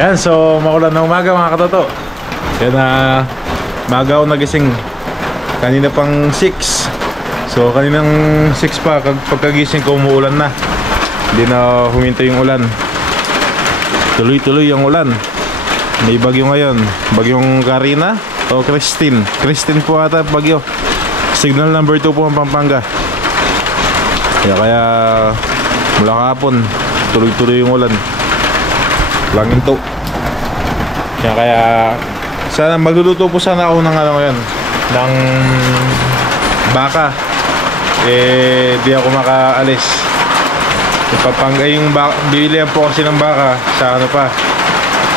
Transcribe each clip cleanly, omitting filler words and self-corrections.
Yan, so maulan na umaga mga katoto. Yan na, maga ako nagising. Kanina pang 6. So kaninang 6 pa, pagkagising ko umuulan na. Hindi na huminto yung ulan. Tuloy-tuloy yung ulan. May bagyo ngayon. Bagyong Karina o Christine. Christine po ata bagyo. Signal number 2 po ang Pampanga. Kaya mula kahapon tuloy-tuloy yung ulan. Langinto. Kaya sana magluluto po sana ako ng ano ngayon, ng baka. Di ako makaalis. Ipapangay yung baka, bilihan po kasi ng baka sa ano pa,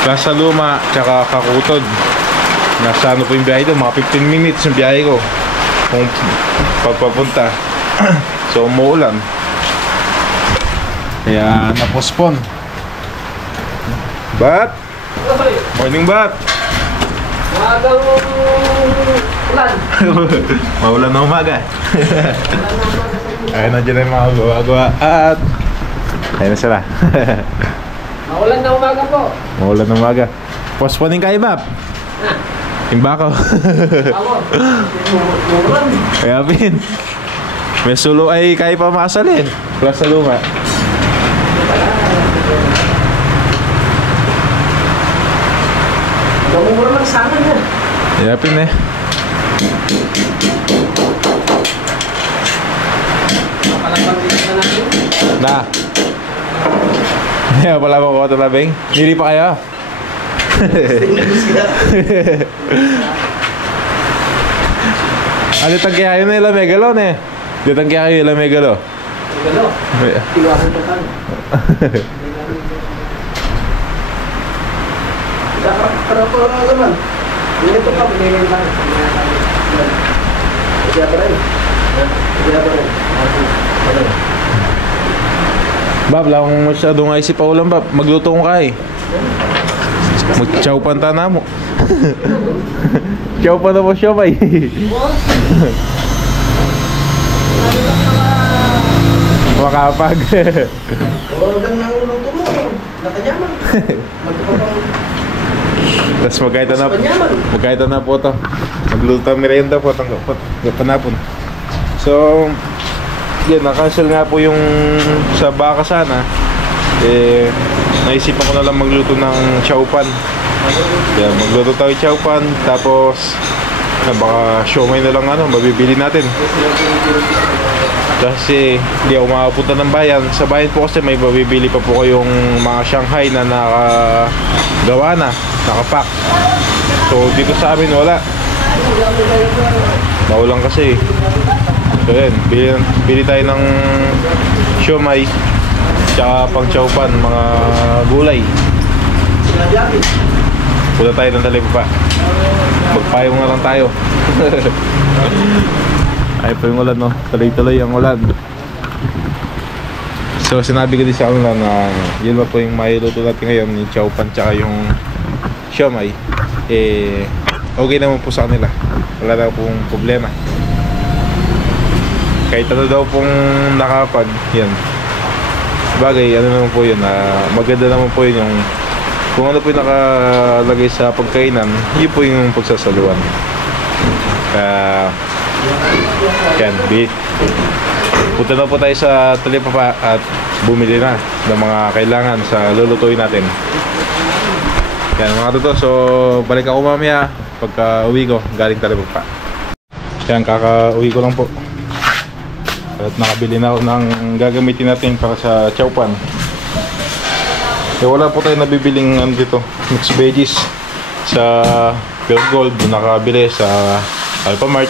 Plaza Luma tsaka Kakutod. Nasa ano po yung biyahe doon, mga 15 minutes yung biyahe ko kung pagpapunta. So umuulan, kaya na-postpone. Bat? Morning, Bat. Umagang ulan. Maulan na umaga. Ayun na dyan yung mga gawa-gawa. At ayun na sila. Maulan na umaga po. Maulan na umaga. Postponing kayo, Bap. Timba ko. Ako. Maulan. Kaya Pin, may sulo ay kaya pa makasalin. Plus sa luma. Mumura lang sa akin yan. Kaya Pin eh. Palapag-ibig na natin. Na. Kaya pala mo ko ito labing. Hindi pa kayo. Ano tangkihayo na ilang megalo ne? Di tangkihayo ilang megalo. Megalo? Iwasan pa tayo. Para po naman. Ganito pa, binigay tayo. Kaya pa rin. Kaya pa rin. Bab, lang masyadong isip pa ulam, Bab. Magluto kong kay. Mag-chow panta na mo. Chow pa na mo siya, bay. Makapag. Huwag na luto mo. Nakanyaman. Tapos magkaitan na po ito. Magluto merienda po itong panapon. So yan, na-cancel nga po yung sa baka sana. Naisipan ko na lang magluto ng chowpan. Yan, magluto tayo chowpan. Tapos baka siomay na lang ano, mabibili natin. Kasi hindi ako makapunta ng bayan. Sa bayan po kasi may mabibili pa po kayong mga Shanghai na nakagawa na, nakapack. So dito sa amin wala. Maulang kasi. So yan, bili tayo ng siomay tsaka pang chowpan, mga gulay. Punta tayo ng Talipapa. Magpayong na lang tayo. Ay po yung ulan, no? Tuloy-tuloy ang ulan. So sinabi ko din sa kanila na yun ba po yung mailuto natin ngayon, yung chowpan tsaka yung siomay. Okay naman po sa kanila. Wala na pong problema. Kahit ano daw pong nakapag, yan. Bagay, ano naman po yun, maganda naman po yun yung kung ano po yung nakalagay sa pagkainan, yun po yung pagsasaluan. Yan, punta na po tayo sa Talipapa at bumili na ng mga kailangan sa lulutuin natin. Yan mga toto, so balik ako mamaya pagka uwi ko galing Talipapa. Yan, kaka-uwi ko lang po. At nakabili na ako ng gagamitin natin para sa chowpan. Wala po tayo nabibiling dito, mixed veggies sa Pure Gold. Nakabili sa Alphamart.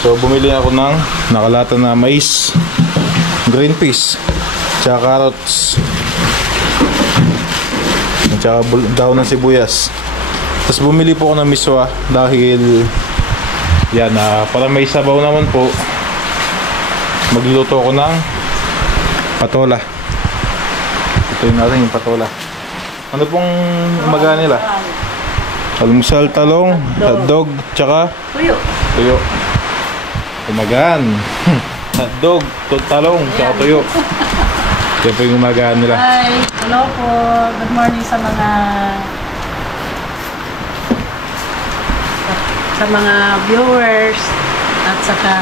So bumili ako ng nakalata na mais, green peas, tsaka carrots, tsaka daon ng sibuyas. Tapos bumili po ako ng miswa dahil yan, para may sabaw naman po. Magluluto ako ng patola. Ito yung natin yung patola. Ano pong umaga nila? Almusal, talong, hotdog, tsaka Tuyo. Tuyo. Umagaan. Hotdog, talong, tsaka tuyo. Yan po yung umagaan nila. Hi, hello po. Good morning sa mga viewers at saka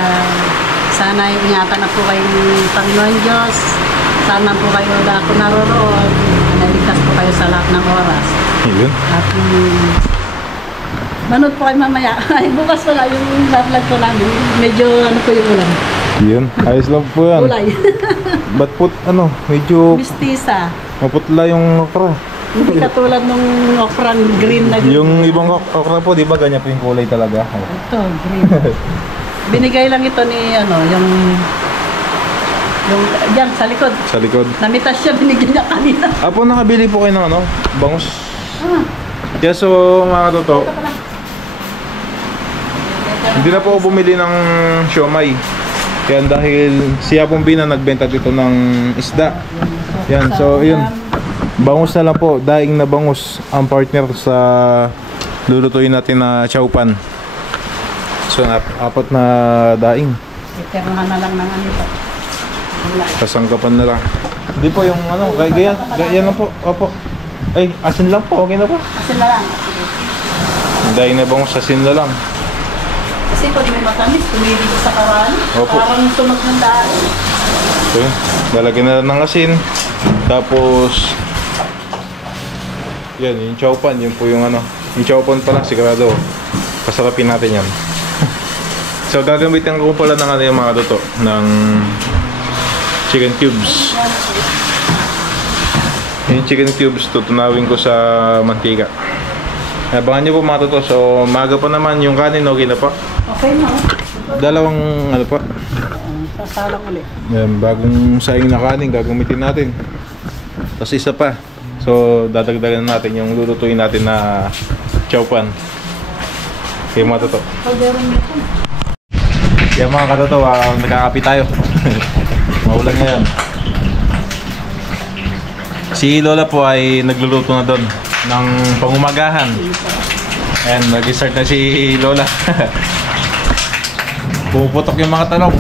sana ingatan na po kayo ng Panginoon Diyos. Sana po kayo na ako naroroon. Naligtas po kayo sa lahat ng oras. Yun. At manood po kayo mamaya. Ay, bukas pa nga yung vlog ko namin. Medyo ano po yung ulam. Yun. Ayos lang po yan. Ulay. Ba't po, medyo Mistisa. maputla yung okra. Hindi katulad nung okra green na green. Yung ibang okra po, di ba ganyan po yung kulay talaga? Ito, green. Binigay lang ito ni yung diyan sa likod. Sa likod. Namitas siya, binigyan niya kanina. Apo, nakabili po kayo ng bangus. Ah, Kaya so, mga katoto, ito pala. hindi na po ako bumili ng siomay. Kaya dahil siya pong Bina nagbenta dito ng isda. Yan, so yun. Bangus na lang po, daing na bangus ang partner sa lulutuin natin na chowpan. So, apat na daing. Iternahan na lang ng ito. Kasangkapan na lang. Hindi po yung ganyan lang po. Opo. Ay, asin lang po, okay na po. Kasi na lang. Sige. Daing na bangus, asin na lang. Kasi pag may matamis, tumibig sa kawan. Opo. Parang tunog ng daan. So yun, lalagyan na lang ng asin. Tapos yan, yung chowpan, yun po yung yung chowpan pala, sigurado pasarapin natin yan. So gagamitin ko pala ng yung mga toto ng chicken cubes. Yung chicken cubes tutunawin ko sa mantika. Abangan nyo po mga toto. So maga pa naman yung kanin, okay na pa. Okay na. Dalawang pa. Sasalang ulit. Yan, bagong saing na kanin gagamitin natin. Tapos isa pa. So dadagdagan natin yung lulutuin natin na chowpan. Okay mga toto. Pagdaroon nito. Yan mga katoto, nagkakapi tayo. Maulan ngayon. Si Lola po ay nagluluto na doon ng pangumagahan. Ayan, nag-start na si Lola. Puputok yung mga talong.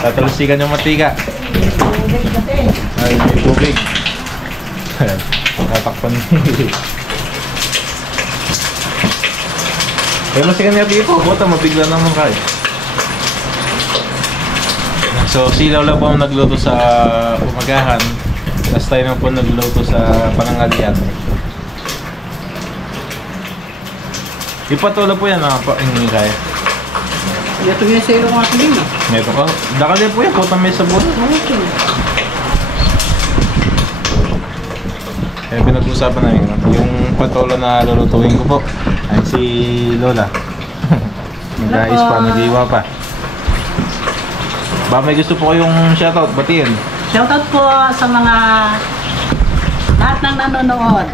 Tatalsikan yung mantika. Ay, may tubig. Tatakpan. Kaya masikan niya dito, buta mabigla naman kayo. So si Lola po ang nagluto sa umagahan. Last time na po nagluto sa panangalian. Ipatola po yan yung kaya. Ito nga sa ilo mga tuloy. Ito ko, dakali po yan, putang may sabon. Okay. Kaya pinag-usapan namin yung patola na lulutuin ko po ay si Lola. Nag-ayos pa, nag-iwa pa. Ba may gusto po kayong shoutout, batiin? Shoutout po sa mga lahat ng nanonood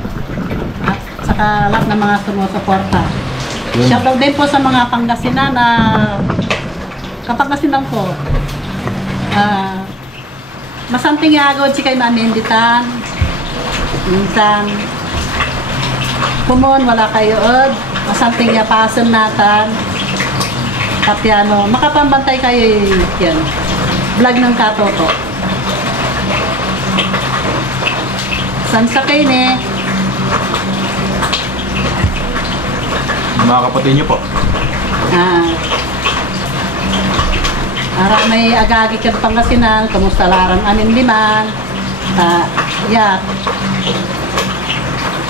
at saka lahat ng mga sumusuporta. Yun. Shoutout din po sa mga Pangasinan na Kapangasinan po. Masanting agad si kayo naninditan. Minsan kumon wala kayo od. Masanting yapasan natin. Kapiano, makapambantay kayo yan. Vlog ng katoto. San sa kayo ni? Mga kapatid niyo po. Ara may agagi ka Pangasinan, kamusta larang anin liman. Yak.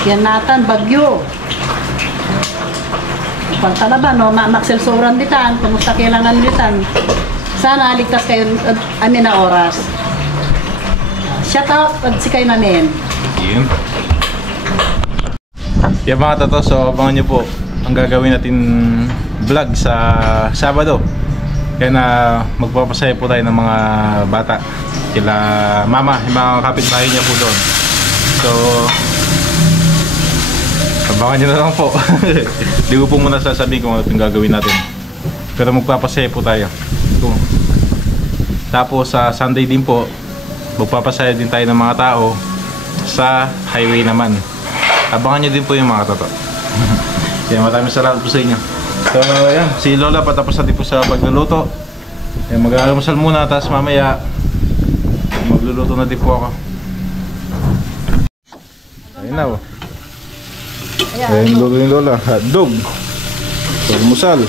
Yan natan bagyo. Pagtalaban no, makselsoran ditan, kamusta kailangan ditan. Sana ligtas kayo amin na oras. Shout out at si kayo namin. Yun. Yan mga tato, so abangan nyo po ang gagawin natin vlog sa Sabado. Kaya na magpapasaya po tayo ng mga bata. Kila mama, yung mga kapitbahay niya po doon. So, abangan nyo na lang po. Di ko po muna sasabihin kung ano yung gagawin natin. Pero magpapasaya po tayo. Tapos sa Sunday din po, magpapasaya din tayo ng mga tao sa highway naman. Abangan nyo din po yung mga toto. Kaya maraming salamat po sa inyo. So yan, si Lola patapos natin po sa pagluluto. Mag-aalmusal muna, tapos mamaya Magluluto na din po ako. Ayun na, oh. Ayun, luto ni Lola. Hotdog. Pagmusal.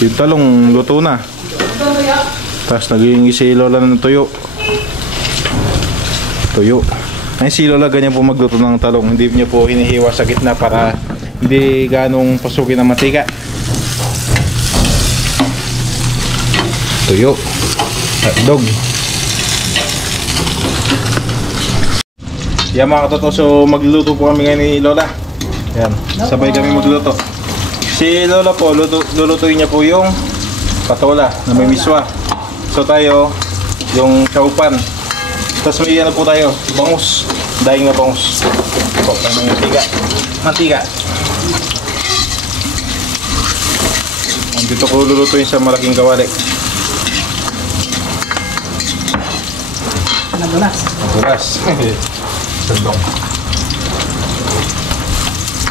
Yung talong, luto na. Tapos naging si Lola ng tuyo. Tuyo. Ay, si Lola ganyan po magluto ng talong. Hindi niya po hinihiwa sa gitna para hindi ganong pasukin ng matika. Tuyo. Hotdog. Yan mga katoto, so magluluto po kami ngayon ni Lola. Yan, sabay kami magluluto. Si Lola po, lulutuin niya po yung patola na may miswa. So tayo, yung chaupan. Tapos may ano po tayo, bangus. Daing na bangus. So, tayo ng mantika. Mantika. Dito ko lulutuin sa malaking kawali. Nadulas. Nadulas. Sandok.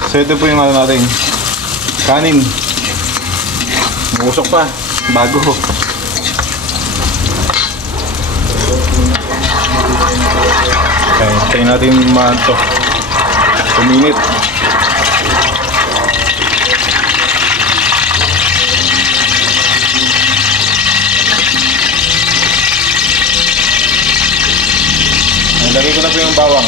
So ito po yung ano natin. Kanin. Musok pa. Bago. Okay, tayo natin ito. Uminit. Lagay ko na po yung bawang.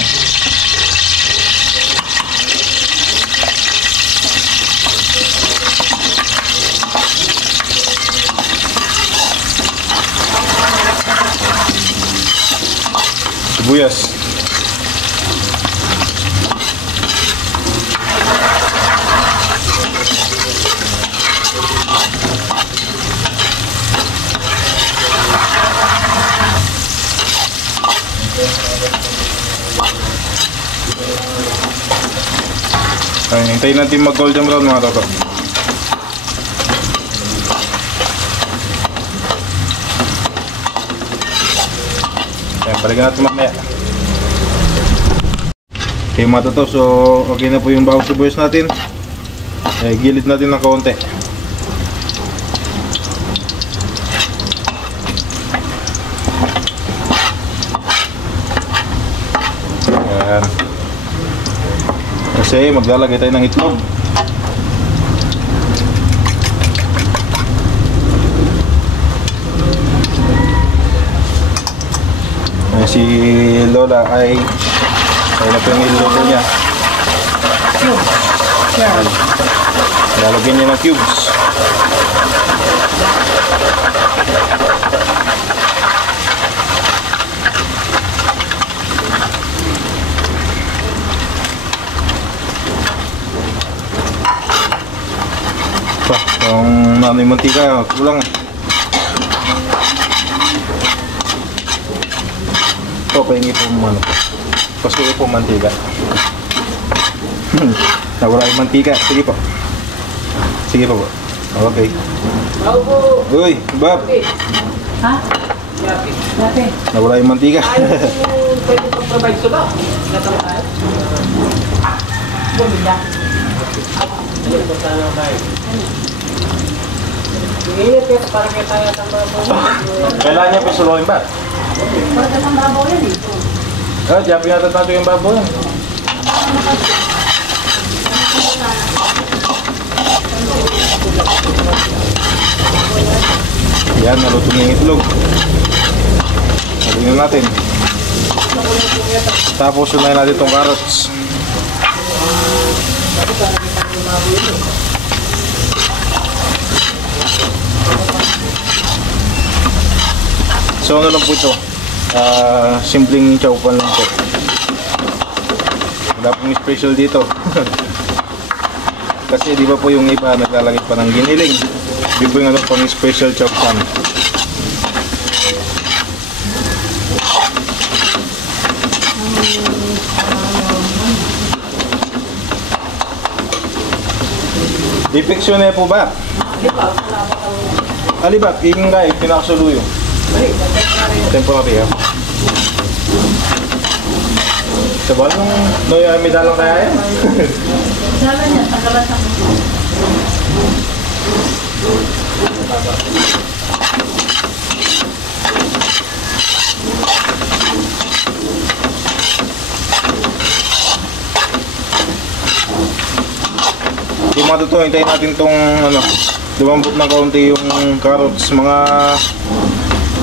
Sibuyas. Ay, hintayin natin mag golden brown mga toto. Ayan, balikan natin mamaya. Okay mga toto, so okay na po yung bawang sibuyas natin. Gilid natin ng kaunti. Ayan. Kasi maglalagay tayo ng itlog. Si Lola ay na po yung iluto niya. Lalagyan niya ng cubes. Yung nanay mantika, kulang. Ito, pahingi po ano po. Pasuyo po mantika. Nawala yung mantika. Sige po. Sige po po. Okay. Uy, Bob. Ha? Dati. Nawala yung mantika. Pwede pag-provide ko ba? Natamahal? Bumila. Ano po tayo kayo? Sige, pero parang kaya tayo tambang. Kailangan niya pisulohin ba? Wala ka ng babaw yan eh. Diyan pinatatato yung baboy. Yan, naluto na yung itlog. Sabihin natin. Tapos unahin natin itong carrots. So ano lang po ito? Simpleng chowpan lang po. Wala pong special dito. Kasi di ba po yung iba naglalagay pa ng giniling. Di po yung ano pang special chowpan. Dipexyon na po ba? Alibak, ingay, pinakasuluyo. Temporary ha. Sabal nung may dalang kaya yan. Dala niya, tagalan sa mga. Yung mga totoo, hintayin natin tong ano, lumambot ng kaunti yung carrots. Mga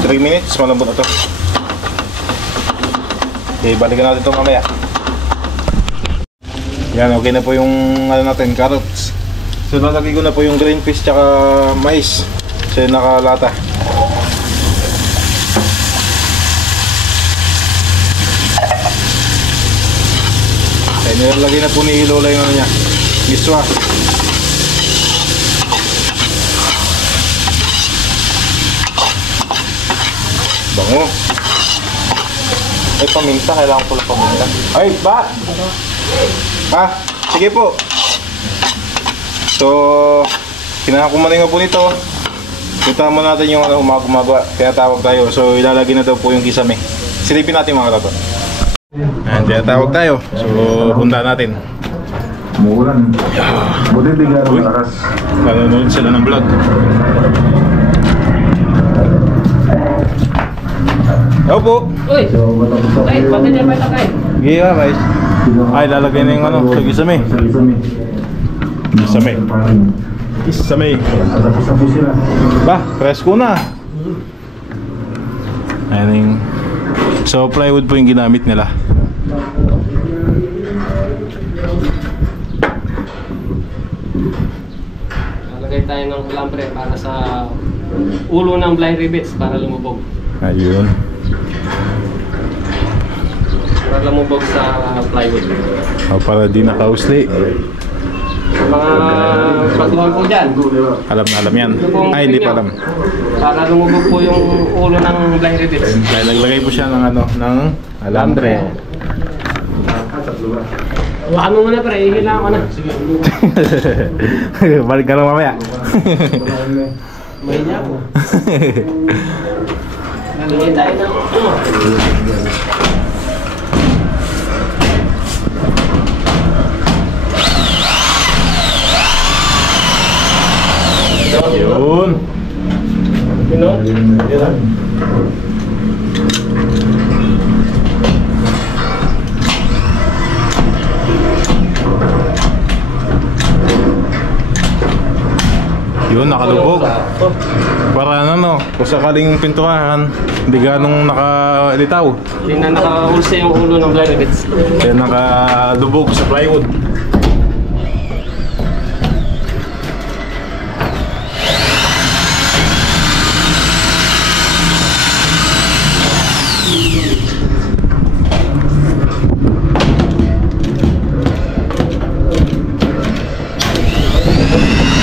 3 minutes, malambot na to. Okay, balikan natin ito mamaya. Yan, okay na po yung ano natin, carrots. So lalagay ko na po yung green peas tsaka mais. So yung nakalata. Okay, nilalagay na po ni Lola yung ano niya, miswa. Bango. Ay, paminta. Kailangan ko lang paminta. Ay, ba? Ha? Sige po. So, kinakumaling nga po nito. Punta mo natin yung ano, umagawa. Kaya tawag tayo. So, ilalagay na daw po yung kisame. Silipin natin mga katato. Ayan, kaya tawag tayo. So, punta natin. Umuulan. Buti bigla ng lakas. Nanonood sila ng vlog. Hello po. Uy! Ay, pati niya may takay. Giga guys. Ay, lalagay na yung ano, sa kisame. Kisame. Kisame. Tapos sila. Ba, presko na. Ayan yung... So, plywood po yung ginamit nila. Lalagay tayo ng lambre para sa ulo ng blind rivets para lumubog. Ayun. Para lumubog sa plywood. O, para di nakausli. Mga patuloy po dyan. Alam na alam yan. Ay, hindi pa alam. Para lumubog po yung ulo ng blind rivets. Dahil naglagay po siya ng ano, ng alambre. Hawakan mo muna pre, ihilang ko na. Balik ka lang mamaya. May niya po. Lalagay tayo ng Yun. Yun, nakalubog. Para ano, no, kung sakaling pintuhan, hindi ganong nakalitaw. Hindi na naka-ulsa yung ulo ng blind rivets. Kaya nakalubog sa plywood.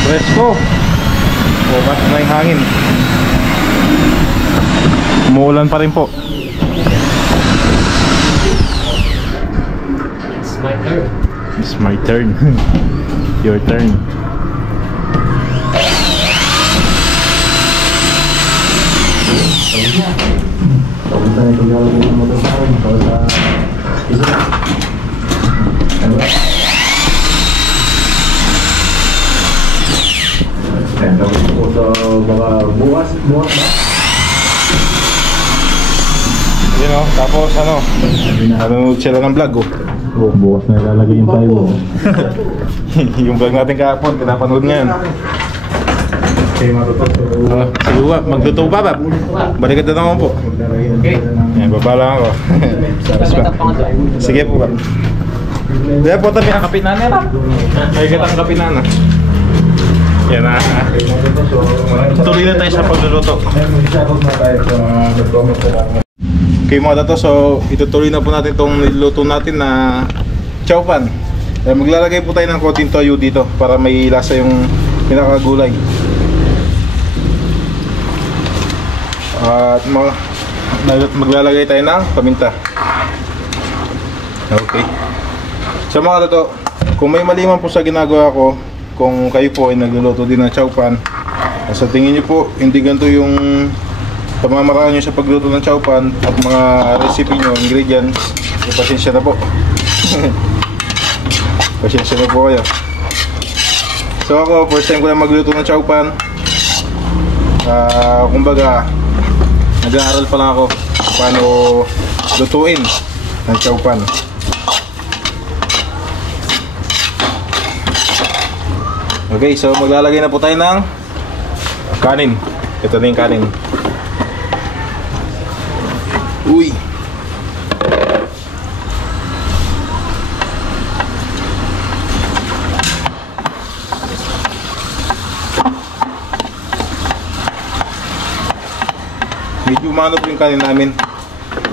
Presko. Bukas na yung hangin. Umuulan pa rin po. It's my turn. It's my turn. Your turn. Tapos tayo paglalagay ng motor sa akin. Tapos sa isa. Ayan, tapos po sa baka bukas ba? You know, tapos ano, nanonood sila ng vlog oh. Oh, bukas na ilalagay yung tayo. Yung vlog natin kahapon, pinapanood ngayon. Okay, matutok. Sige ba, magluto ba ba? Balikan na naman po. Okay. Yan, baba lang ako. Tapos pa nga to. Sige po ba? Kaya po tabi ang kapinan nila. Ay, katang kapinan na. Yan na. Tuloy na tayo sa pagluluto. Okay mga tato, so itutuloy na po natin itong niluto natin na chow pan. Maglalagay po tayo ng konting toyo dito para may lasa yung pinakagulay. At maglalagay tayo ng paminta. Okay. So mga tato, kung may mali man po sa ginagawa ko, kung kayo po ay nagluluto din ng chow pan, sa tingin nyo po hindi ganito yung pamamaraan nyo sa pagluto ng chow pan at mga recipe nyo, ingredients, pasensya na po. Pasensya na po kayo. So ako, first time ko na magluto ng chow pan. Kumbaga, nag-aaral pa lang ako paano lutuin ng chow pan. Okay, so maglalagay na po tayo ng kanin. Ito na yung kanin. Uy! Medyo umano po yung kanin namin.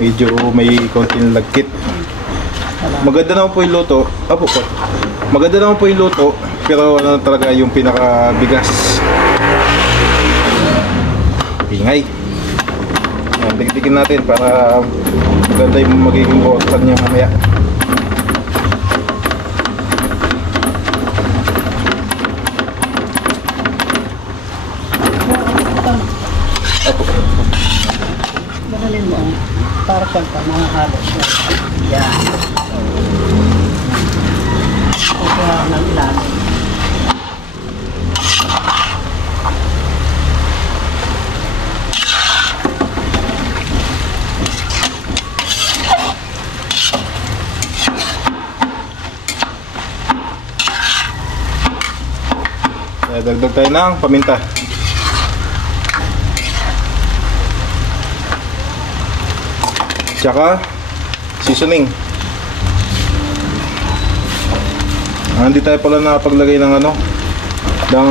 Medyo may konting lagkit. Maganda naman po yung luto. Apo po. Maganda naman po yung luto. Pero ano talaga yung pinakabigas. Ingay. Yan, dikdikin natin para maganda yung magiging buksan niya mamaya. Apo. Madalin mo. Para siyang pamahalo siya. Yan. Kaya ng ilalim. Dagdag tayo ng paminta. Tsaka seasoning. Hindi tayo pala nakapaglagay ng ano, ng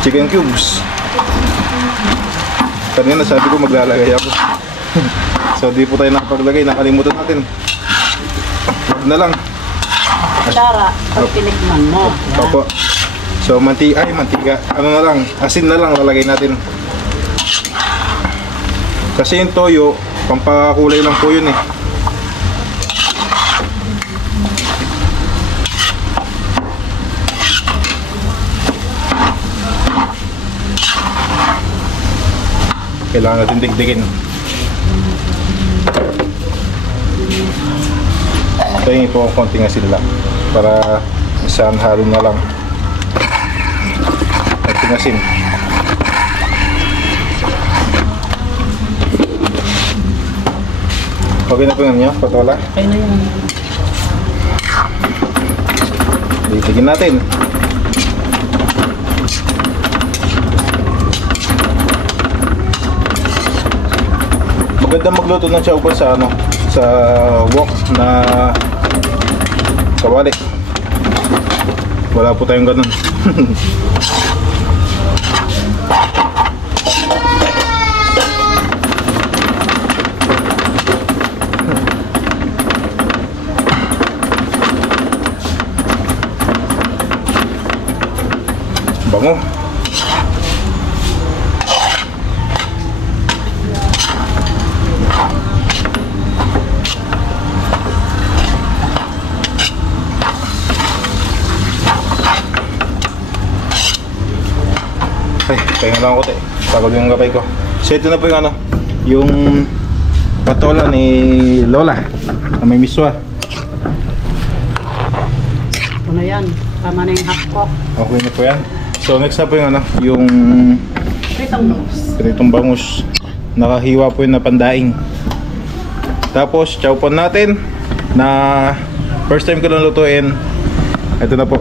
chicken cubes. Kanina sabi ko maglalagay ako. So di po tayo nakapaglagay, nakalimutan natin. Huwag na lang. Kutsara, pag tinikman mo. Yan. Opo. So mantika, ano na lang, asin na lang lalagay natin. Kasi yung toyo, pampakulay lang po yun eh. Kailangan natin digdigin. Tingin po konting asin lang para isang halo na lang. Konting asin. Okay na po yun nyo, patola. Okay na yun. Digdigin natin. Maganda magluto ng chowpan sa ano, sa wok na kawali. Wala po tayong ganun. Bango. Ay, kaya lang ako tayo. Pagod yung gabay ko. So ito na po yung ano, yung patola ni Lola na may miswa. Ito na yan. Tama na yung half cock. Okay na po yan. So next na po yung ano, yung Pritong bangus. pritong bangus. Nakahiwa po yung napandaing. Tapos chowpan natin na first time ko lang lutuin. Ito na po.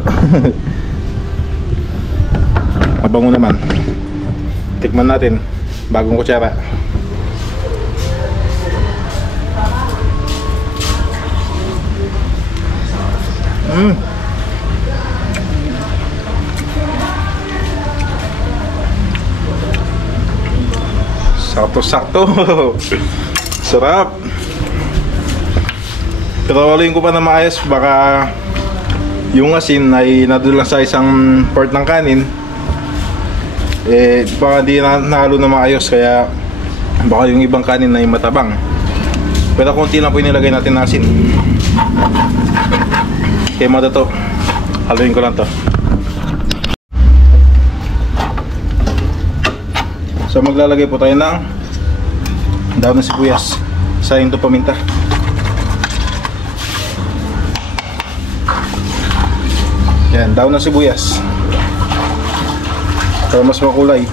Mabango naman. Tikman natin. Bagong kutsara. Sakto-sakto. Sarap. Pero waluin ko pa na maayos. Baka yung asin ay nadulang sa isang part ng kanin. Eh, baka di na nahalo na maayos. Kaya baka yung ibang kanin ay matabang. Pero konti lang po inilagay natin na asin. Kaya mga to, haluin ko lang to. So maglalagay po tayo ng daon ng sibuyas. Sayang to paminta. Yan, daon ng sibuyas. Para mas makulay.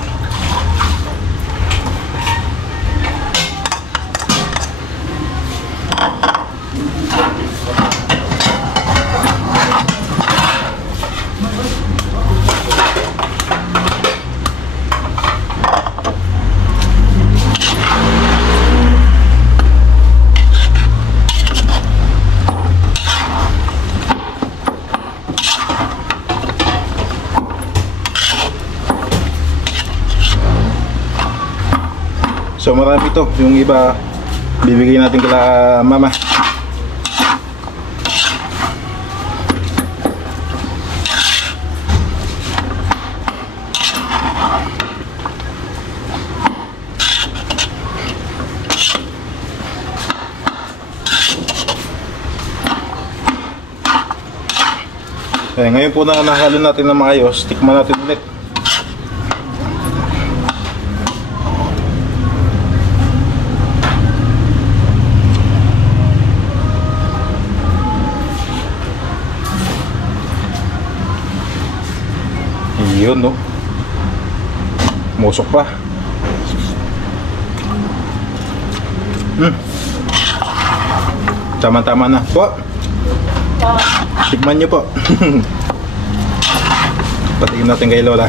So marami to. Yung iba bibigay natin kila mama. Ngayon po na nahalo natin ng maayos, tikman natin ulit. Yun, no? Musok pa. Tama-tama na po. Tikman nyo po. Patigin natin kay Lola.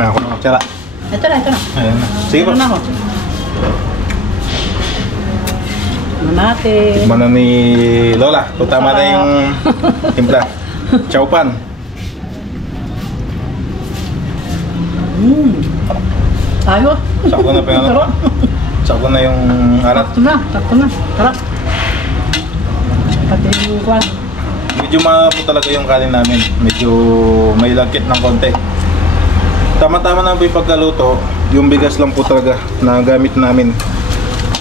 Ako na tsara. Ito na. Ayan na. Sige po. Meron ako. Ano natin? Tikman na ni Lola. Kung tama na yung timpla. Chow pan. Tayo. Sakto na pa yung ano. Sakto na yung alat. Sakto na. Sarap. Pati yung kwan. Medyo po talaga yung kanin namin. Medyo may lagkit ng konti. Tama-tama na po yung pagkaluto. Yung bigas lang po talaga na gamit namin.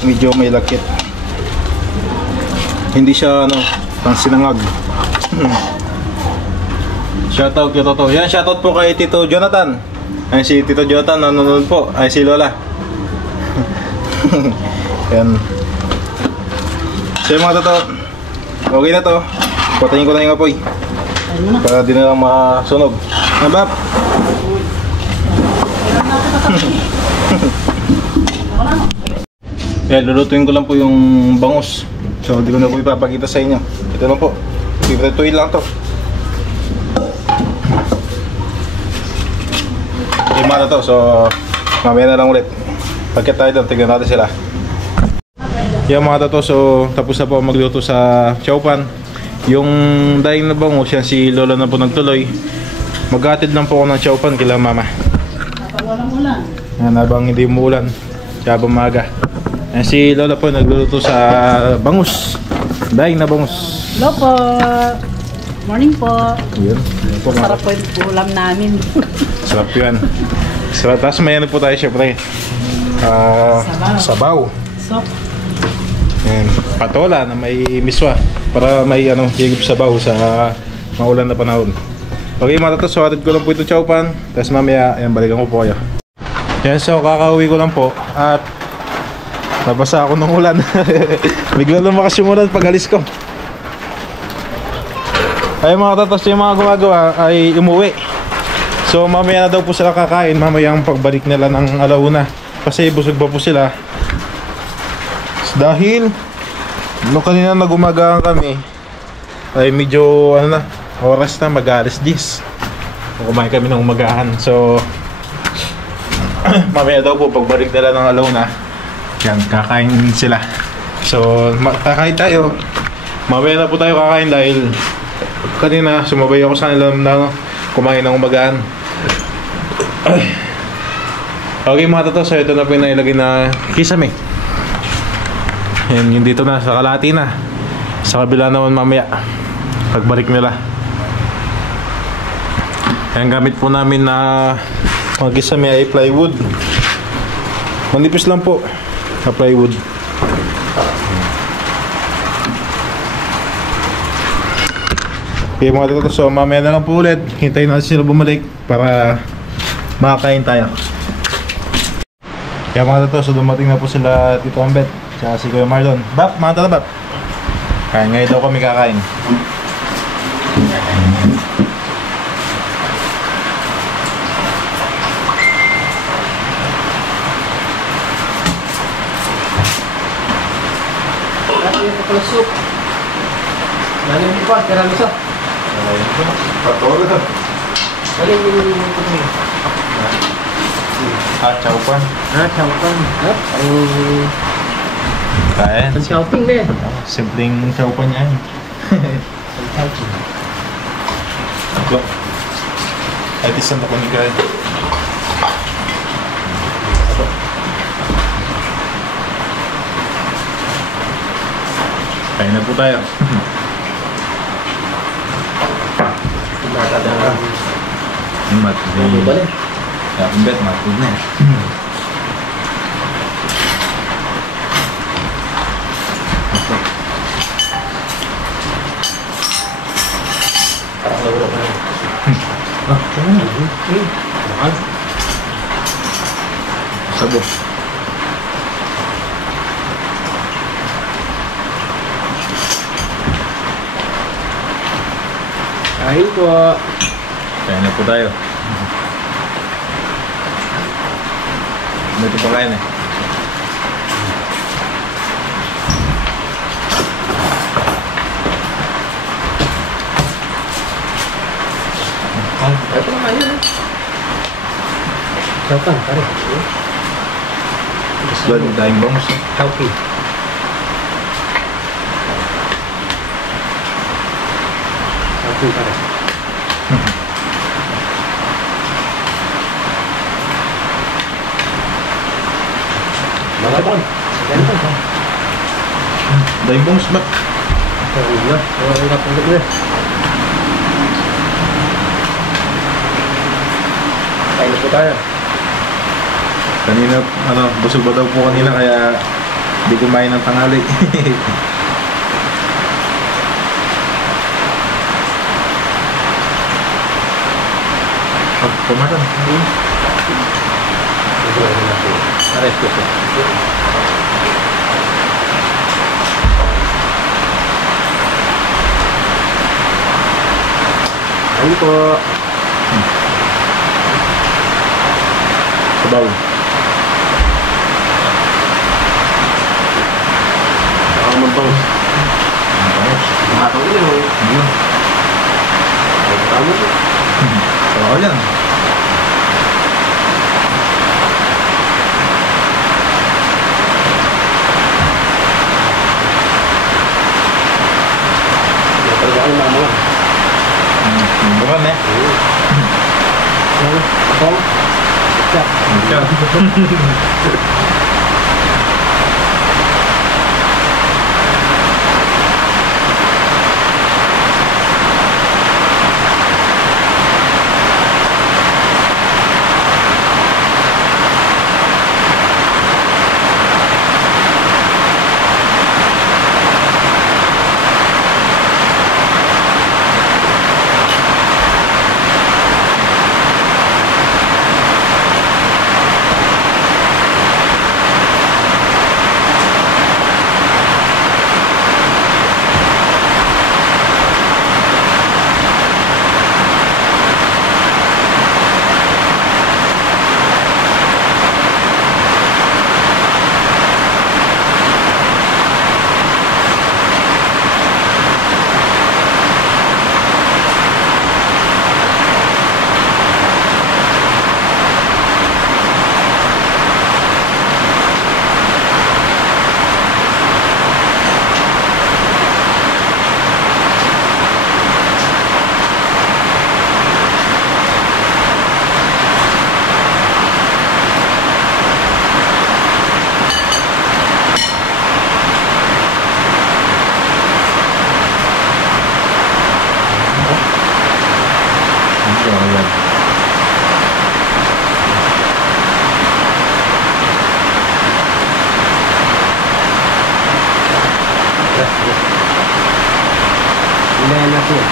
Medyo may lagkit. Hindi siya ano, pang sinangag. Shoutout kay Toto. Yan, shoutout po kay Tito Jonathan. Ay si Tito Jonathan nanonood po. Ay si Lola. Yan. So mga Toto, okay na to. Patayin ko na yung apoy. Para di na lang masunog. Nabap! Yan, lulutuin ko lang po yung bangus. So, di ko na po ipapakita sa inyo. Ito lang po. Piprituin lang to. Lima na to. So, mamaya na lang ulit. Pagkat tayo doon, tignan natin sila. Yan mga tato. So, tapos na po magluto sa chow pan. Yung daing na bangus, yan si Lola na po nagtuloy. Maghatid lang po ako ng chow pan kila mama. Yan, habang hindi umuulan. Habang maaga. Yan si Lola po nagluluto sa bangus. Daing na bangus. Hello po. Morning po. Yun. Po, Sarap po yung ulam namin. sarap yun. Sarap. Tapos may ano po tayo syempre. Sabaw. So, Yan. Patola na may miswa. Para may ano, higop sabaw sa maulan na panahon. Okay mga tatos, so atid ko lang po ito chow pan. Tapos mamaya, ayan, balikan ko po kayo. Yan, so kakauwi ko lang po. At nabasa ako ng ulan. Bigla lumakas yung ulan pag alis ko. Ay mga tatos, yung mga gumagawa ay umuwi. So mamaya na daw po sila kakain. Mamaya ang pagbalik nila ng alauna. Kasi busog pa po sila. Dahil nung kanina nagumagaan kami ay medyo ano na, oras na mag-alas 10. Kumain kami ng umagahan. So mamaya daw po pagbalik nila ng alauna, yan, kakain sila. So kakain tayo. Mamaya na po tayo kakain dahil kanina sumabay ako sa kanila na kumain ng umagahan. Okay mga tatos, so ito na po yung nailagay na kisame. Yan, yung dito na, sa kalahati na. Sa kabila naman mamaya pagbalik nila. Yan, gamit po namin na kisame ay plywood. Manipis lang po na plywood. Okay mga tatos, so mamaya na lang po ulit. Hintayin natin sila bumalik para makakain tayo. Kaya mga tatos, so dumating na po sila Tito Ambet tsaka si Kuya Marlon. Bap, mga tala bap. Kaya ngayon daw kami kakain. Soup. Dali mo pa, tira mo sa. Patola. Dali mo yung Chow pan. chow pan. Kain. Ang shouting din. Simpleng chow pan yan. Ako. Ay, tisan ako ni Kain. Kain na po tayo. Yung mat. Ya, bet matod na eh. Sabo. Kain po. Kain na po tayo. Dito pa kain eh. Ito na kayo. Sarap pare. Gusto ba daing bangus? Healthy. Healthy pare. Mga bon. Daing bangus ba? Oo na. Ang kapag na. Kain po tayo. Kanina, busog ba daw po kanina kaya hindi kumain ng tanghali. Pumakan. Ares ko siya. Ano po? Sabaw. Ako mabangus. Bangus. Makakaw yun. Ayun. Tama po. Sabaw yan. Talaga ako mama. Bukan eh. Ako? Siya. Ilayan natin.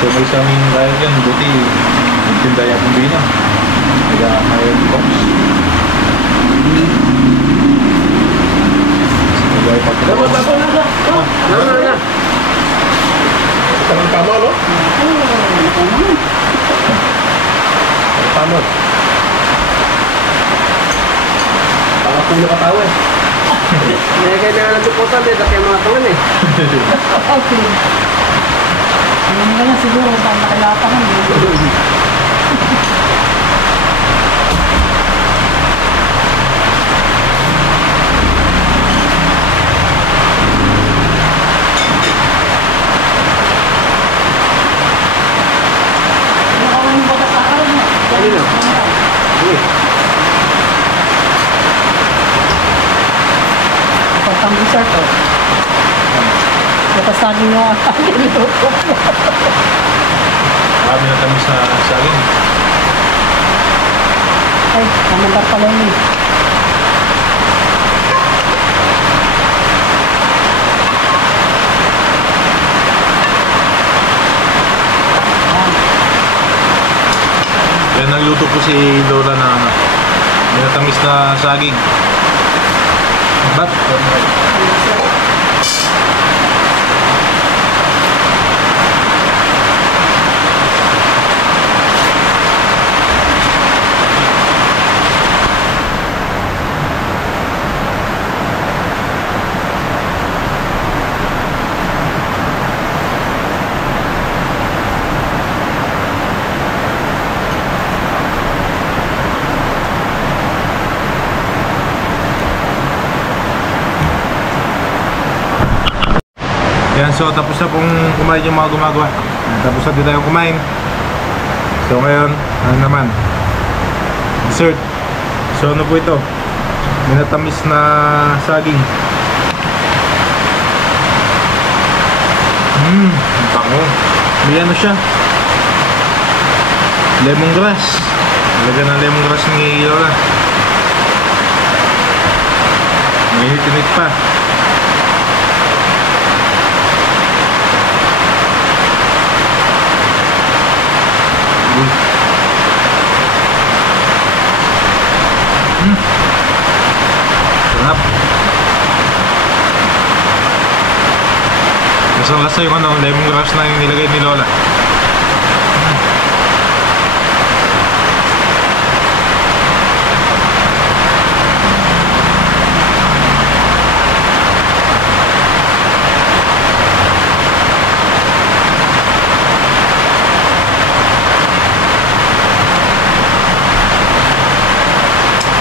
So may isang dahil yan, buti nagtindaya kong bina. Kaya kaya box. Kaya pagkakawa. Na. Tamang tama, no? Tama. Pangapulo ka tao eh. May kaya na nagsuportan din, kaya mga tangan eh. Okay. Hindi na siguro saan nakalapangan. no? Pagpang dessert to. Bukas lagi nyo ang niluto ko. Marami na tamis na saging. Ay, namandar pala yun eh. Yan nagluto po si Lola na minatamis na saging. Ba't? Yan, so tapos na pong kumain yung mga gumagawa. Tapos na din tayong kumain. So ngayon, ano naman? Dessert. So ano po ito? Minatamis na saging. Ang bango. May ano siya? Lemongrass. Talaga ng lemongrass ni Lola. May hit pa. Sarap. Lasang lasa yung ano, lemongrass na yung nilagay ni Lola.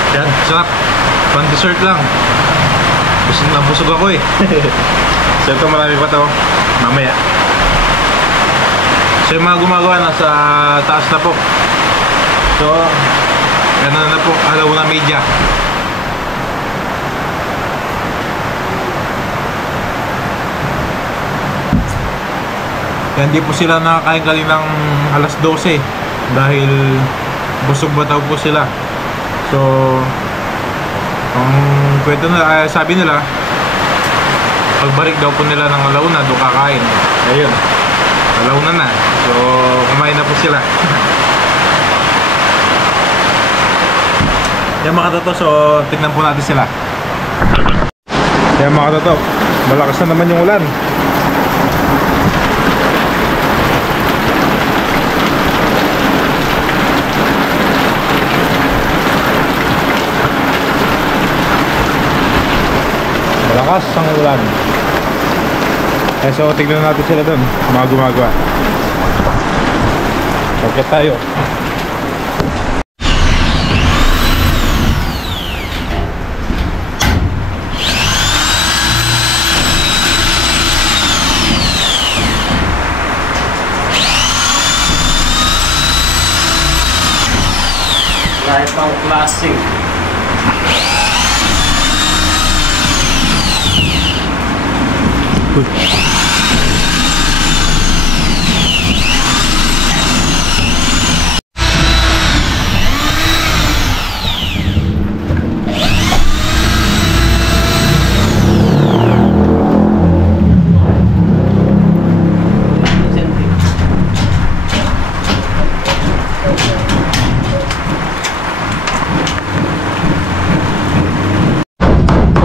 Yan, sarap. Pang dessert lang. Busog ako eh. So ito marami pa to. Mamaya. So yung mga gumagawa nasa taas na po. So ganun na po. Alaw na media. Yan, hindi po sila nakakain kaninang alas 12 dahil busog ba daw po sila. So, ang kwento na, sabi nila, pagbalik daw po nila ng alauna, doon kakain. Ayun, alauna na. So, kumain na po sila. Yan mga katoto, so tignan po natin sila. Yan mga katoto, malakas na naman yung ulan. Malakas ang ulan. Eh, so tignan natin sila doon, mga gumagawa. Okay tayo. Life ang classic.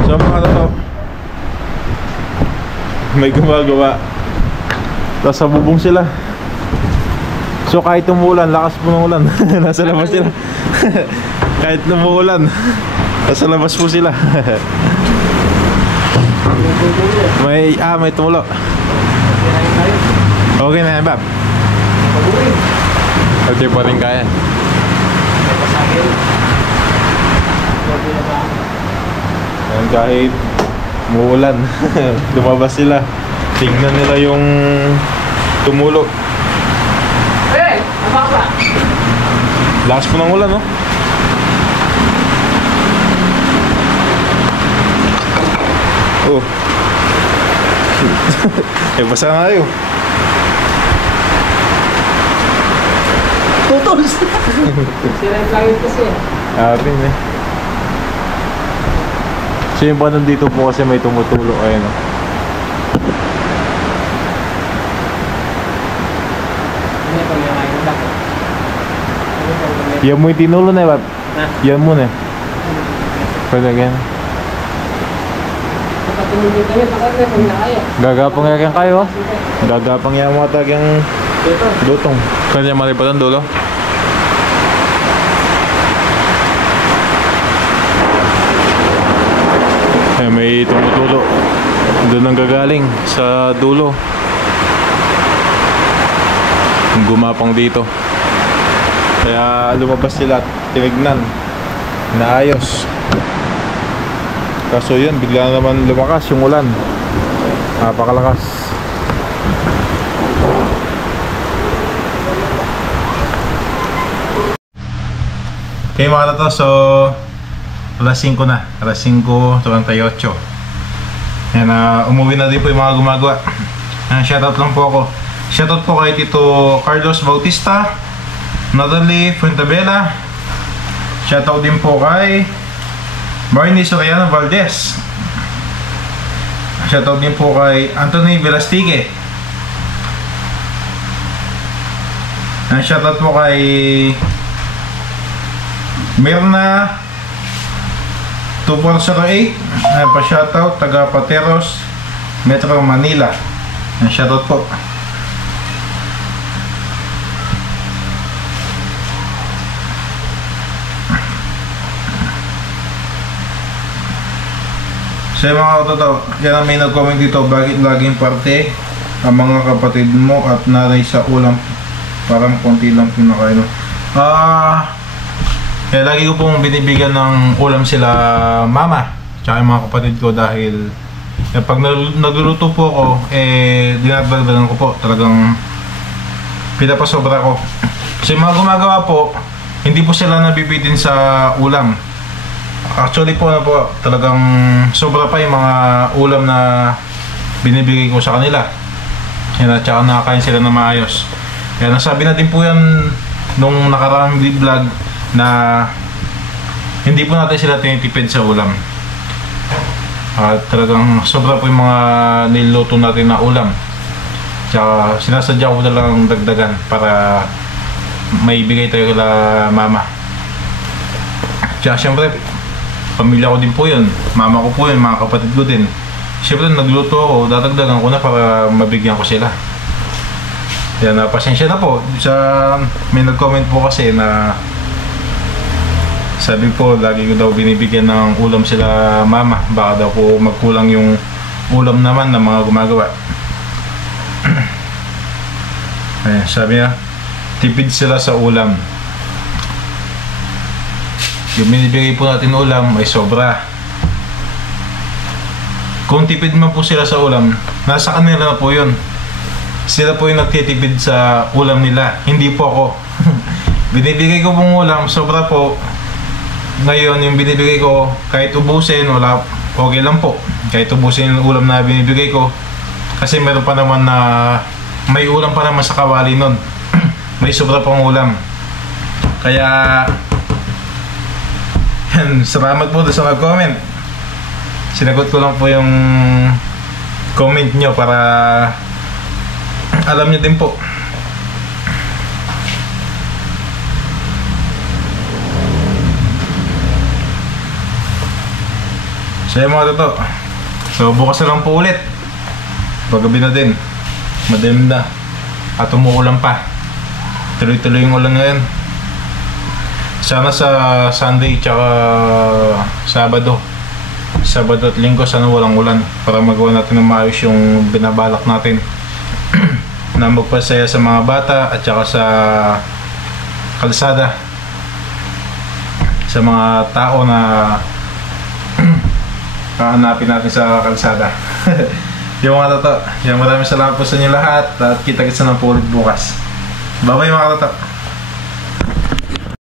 So mga katoto, may gumagawa. Tapos sa bubong sila. So kahit umuulan, lakas po ng ulan. Nasa labas sila. Kahit umuulan, nasa labas po sila. May tumulo. Okay na yan, Bab. Okay pa rin kaya. Ayan, kahit umuulan, lumabas sila. Tingnan nila yung tumulo. Hey! Napaka! Lakas po ng ulan, no? Oh. Eh, basa na tayo. Tutol. Sira yung plug kasi. Atin eh. So yung ba nandito po kasi may tumutulo. Ayan, no? Hindi pa may kain na dapat. Yan mo yung tinulo na, Bab. Ha? Yan mo na. Pwede again. Kapatulungin kami, pakatulungin kung nakaya. Gagapang yakin kayo, ha? Gagapang yan mo atag yung Dito. dutong. Kanya malipatan dulo. Eh, may tumutulo. Doon ang gagaling sa dulo. Gumapang dito. Kaya lumabas sila at tinignan. Naayos. Kaso yun, bigla na naman lumakas yung ulan. Napakalakas. Okay mga tato, so alas 5 na. Alas 5:38. Yan, umuwi na din po yung mga gumagawa. Shoutout lang po ako. Shoutout po kay Tito Carlos Bautista, Natalie Fuentabella. Shoutout din po kay Barney Soriano Valdez. Shoutout din po kay Anthony Velastique. Shoutout po kay Mirna 2408. Pa-shoutout taga Pateros, Metro Manila. Shoutout po. So yung mga totoo, yan ang may nag-comment dito, bakit laging parte ang mga kapatid mo at nanay sa ulam, parang konti lang pinakain. Kaya lagi ko pong binibigyan ng ulam sila mama tsaka yung mga kapatid ko dahil pag nagluluto po ako, dinadagdagan ko po, talagang pinapasobra ko. So yung mga gumagawa po, hindi po sila nabibitin sa ulam. Actually po, talagang sobra pa yung mga ulam na binibigay ko sa kanila. Yan, at saka nakakain sila na maayos. Kaya nasabi natin po yan nung nakaraang vlog na hindi po natin sila tinitipid sa ulam. At talagang sobra po yung mga niluto natin na ulam. Tsaka sinasadya ko na lang dagdagan para maibigay tayo kila mama. Tsaka syempre, pamilya ko din po yun, mama ko po yun, mga kapatid ko din. Siyempre nagluto ako, dadagdagan ko na para mabigyan ko sila. Yan, pasensya na po sa may nag-comment po kasi na sabi po lagi ko daw binibigyan ng ulam sila mama, baka daw po magkulang yung ulam naman ng mga gumagawa. Ayan, sabi niya tipid sila sa ulam. Yung binibigay po natin ulam ay sobra. Kung tipid man po sila sa ulam, nasa kanila na po yun. Sila po yung nagtitipid sa ulam nila, hindi po ako. Binibigay ko pong ulam, sobra po. Ngayon yung binibigay ko, kahit ubusin, wala, okay lang po. Kahit ubusin yung ulam na binibigay ko, kasi meron pa naman na may ulam pa naman sa kawali nun. May sobra pang ulam. Kaya salamat po sa nag-comment. Sinagot ko lang po yung comment nyo para alam nyo din po. So yung mga toto, so bukas na lang po ulit. Paggabi na din, madilim na at umuulan pa. Tuloy-tuloy yung ulan ngayon. Sana sa Sunday tsaka Sabado at Linggo sana walang ulan para magawa natin ng maayos yung binabalak natin na magpasaya sa mga bata at tsaka sa kalsada, sa mga tao na hahanapin natin sa kalsada. Yung mga toto, maraming salamat po sa inyo lahat at kita-kits na po ulit bukas. Bye bye mga toto.